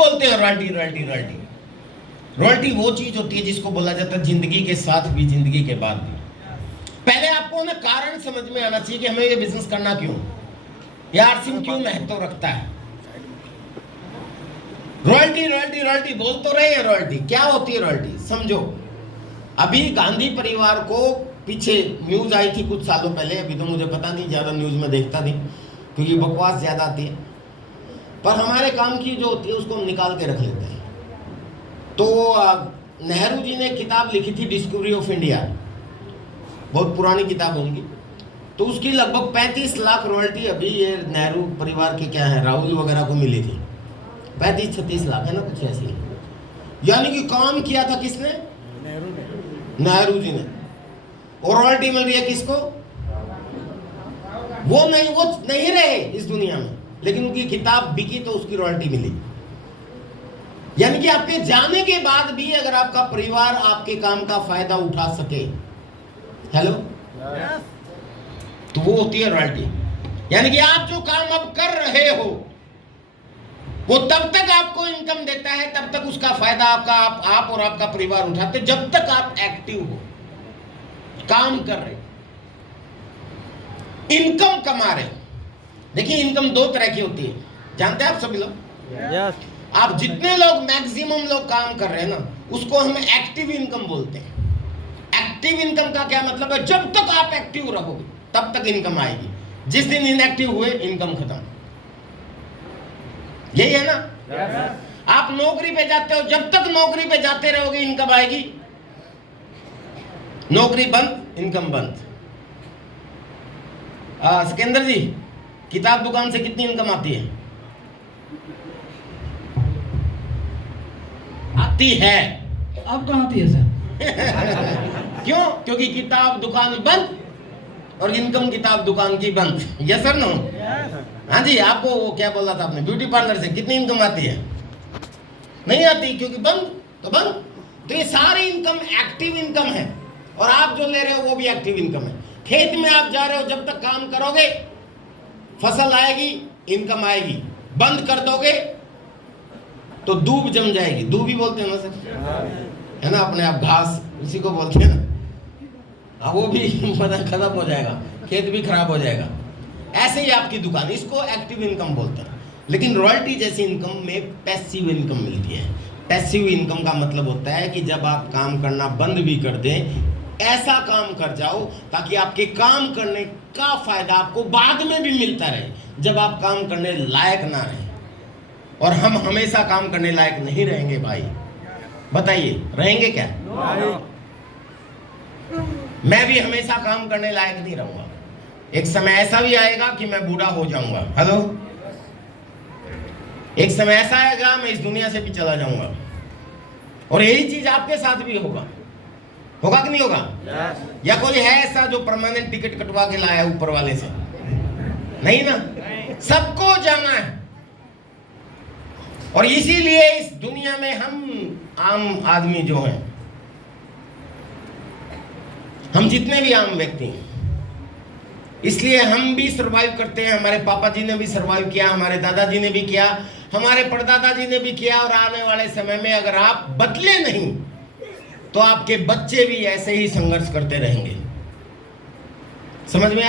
बोलते हैं royalty royalty royalty. Royalty वो चीज होती है जिसको बोला जाता है जिंदगी के साथ भी, जिंदगी के बाद भी। पहले आपको ना कारण समझ में आना चाहिए कि हमें ये बिजनेस करना क्यों, यार सिम क्यों महत्व रखता है। रॉयल्टी रॉयल्टी रॉयल्टी बोल तो रहे हैं, रॉयल्टी क्या होती है रॉयल्टी समझो। अभी गांधी परिवार को पीछे न्यूज आई थी कुछ सालों पहले, अभी तो मुझे पता नहीं, ज्यादा न्यूज में देखता नहीं क्योंकि बकवास ज्यादा आती है, पर हमारे काम की जो होती है उसको हम निकाल के रख लेते हैं। तो नेहरू जी ने किताब लिखी थी डिस्कवरी ऑफ इंडिया, बहुत पुरानी किताब होगी, तो उसकी लगभग 35 लाख रॉयल्टी अभी ये नेहरू परिवार के क्या है राहुल वगैरह को मिली थी। 35-36 लाख है ना कुछ ऐसी, यानी कि काम किया था किसने, नेहरू जी ने। और रॉयल्टी मिल रही है किसको, वो नहीं रहे इस दुनिया में, लेकिन उनकी किताब बिकी तो उसकी रॉयल्टी मिली। यानी कि आपके जाने के बाद भी अगर आपका परिवार आपके काम का फायदा उठा सके, हेलो, तो वो होती है रॉयल्टी। यानी कि आप जो काम अब कर रहे हो वो तब तक आपको इनकम देता है, तब तक उसका फायदा आप और आपका परिवार उठाते, जब तक आप एक्टिव हो, काम कर रहे, इनकम कमा रहे। देखिए इनकम दो तरह की होती है, जानते हैं आप सभी लोग। आप जितने लोग मैक्सिमम लोग काम कर रहे हैं ना, उसको हम एक्टिव इनकम बोलते हैं। एक्टिव इनकम का क्या मतलब है, जब तक आप एक्टिव रहोगे तब तक इनकम आएगी, जिस दिन इनएक्टिव हुए इनकम खत्म। यही है ना। आप नौकरी पे जाते हो, जब तक नौकरी पे जाते रहोगे इनकम आएगी, नौकरी बंद इनकम बंद। सिकंदर जी, किताब दुकान से कितनी इनकम आती है? आती है। अब कहाँ आती है सर? क्यों? क्योंकि किताब दुकान बंद और इनकम किताब दुकान की बंद। Yes sir no? हाँ जी, आपको वो क्या बोला था आपने, ब्यूटी पार्लर से कितनी इनकम आती है? नहीं आती, क्योंकि बंद तो बंद। तो ये सारी इनकम एक्टिव इनकम है, और आप जो ले रहे हो वो भी एक्टिव इनकम है। खेत में आप जा रहे हो, जब तक काम करोगे फसल आएगी, इनकम आएगी। बंद कर दोगे तो दूब जम जाएगी। दूब ही बोलते हैं ना सर, है ना, अपने आप घास उसी को बोलते हैं ना, वो भी खत्म हो जाएगा, खेत भी खराब हो जाएगा। ऐसे ही आपकी दुकान, इसको एक्टिव इनकम बोलते हैं। लेकिन रॉयल्टी जैसी इनकम में पैसिव इनकम मिलती है। पैसिव इनकम का मतलब होता है कि जब आप काम करना बंद भी कर दें, ऐसा काम कर जाओ ताकि आपके काम करने का फायदा आपको बाद में भी मिलता रहे, जब आप काम करने लायक ना रहे। और हम हमेशा काम करने लायक नहीं रहेंगे भाई, बताइए रहेंगे क्या? मैं भी हमेशा काम करने लायक नहीं रहूंगा। एक समय ऐसा भी आएगा कि मैं बूढ़ा हो जाऊंगा। हेलो, एक समय ऐसा आएगा मैं इस दुनिया से भी चला जाऊंगा। और यही चीज आपके साथ भी होगा कि नहीं होगा? या कोई है ऐसा जो परमानेंट टिकट कटवा के लाया ऊपर वाले से? नहीं ना, सबको जाना है। और इसीलिए इस दुनिया में हम आम आदमी जो हैं, हम जितने भी आम व्यक्ति हैं, इसलिए हम भी सरवाइव करते हैं। हमारे पापा जी ने भी सरवाइव किया, हमारे दादाजी ने भी किया, हमारे परदादा जी ने भी किया। और आने वाले समय में अगर आप बदले नहीं तो आपके बच्चे भी ऐसे ही संघर्ष करते रहेंगे। समझ में आ रहा है?